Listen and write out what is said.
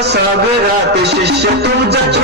सागरात शिष्य तुझ्या